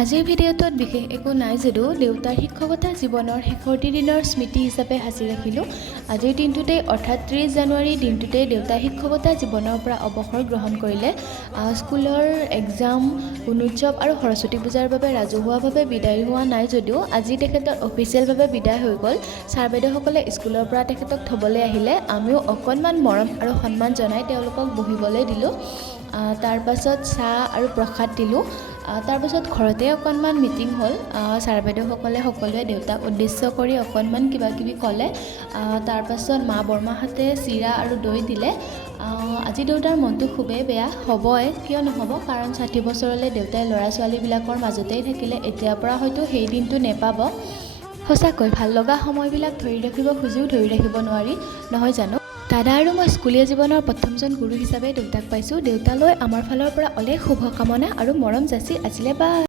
আজিৰ ভিডিঅ'টোত বিশেষ একো নাই যদিও দেউতাৰ শিক্ষকতা জীৱনৰ শেষৰটি দিনৰ স্মৃতি হিচাপে সাঁচি ৰাখিলোঁ। আজিৰ দিনটোতেই অৰ্থাৎ 30 জানুৱাৰী দিনটোতেই দেউতাই শিক্ষকতা জীৱনৰ পৰা অৱসৰ গ্ৰহণ কৰিলে। স্কুলৰ এক্সাম, গুণোৎসৱ আৰু সৰস্বতী পূজাৰ বাবে ৰাজহুৱাভাৱে বিদায় হোৱা নাই যদিও আজি তেখেতৰ অফিচিয়েলভাৱে বিদায় হৈ গ'ল। ছাৰ বাইদেউসকলে স্কুলৰ পৰা তেখেতক থ'বলৈ আহিলে। আমিও অকণমান মৰম আৰু সন্মান জনাই তেওঁলোকক বহিবলৈ দিলোঁ। তাৰ পাছত চাহ আৰু প্ৰসাদ দিলোঁ। তাৰপাছত ঘৰতে অকণমান মিটিং হ'ল। ছাৰ বাইদেউসকলে সকলোৱে দেউতাক উদ্দেশ্য কৰি অকণমান কিবা কিবি ক'লে। তাৰপাছত মা বৰমাহঁতে চিৰা আৰু দৈ দিলে। আজি দেউতাৰ মনটো খুবেই বেয়া, হ'বই, কিয় নহ'ব, কাৰণ 60 বছৰলৈ দেউতাই ল'ৰা ছোৱালীবিলাকৰ মাজতেই থাকিলে। এতিয়াৰ পৰা হয়তো সেই দিনটো নেপাব। সঁচাকৈ ভাল লগা সময়বিলাক ধৰি ৰাখিব খুজিও ধৰি ৰাখিব নোৱাৰি, নহয় জানো? দাদা আৰু মই স্কুলীয়া জীৱনৰ প্ৰথমজন গুৰু হিচাপে দেউতাক পাইছোঁ। দেউতালৈ আমাৰ ফালৰ পৰা অলেখ শুভকামনা আৰু মৰম যাচি আজিলে বাই।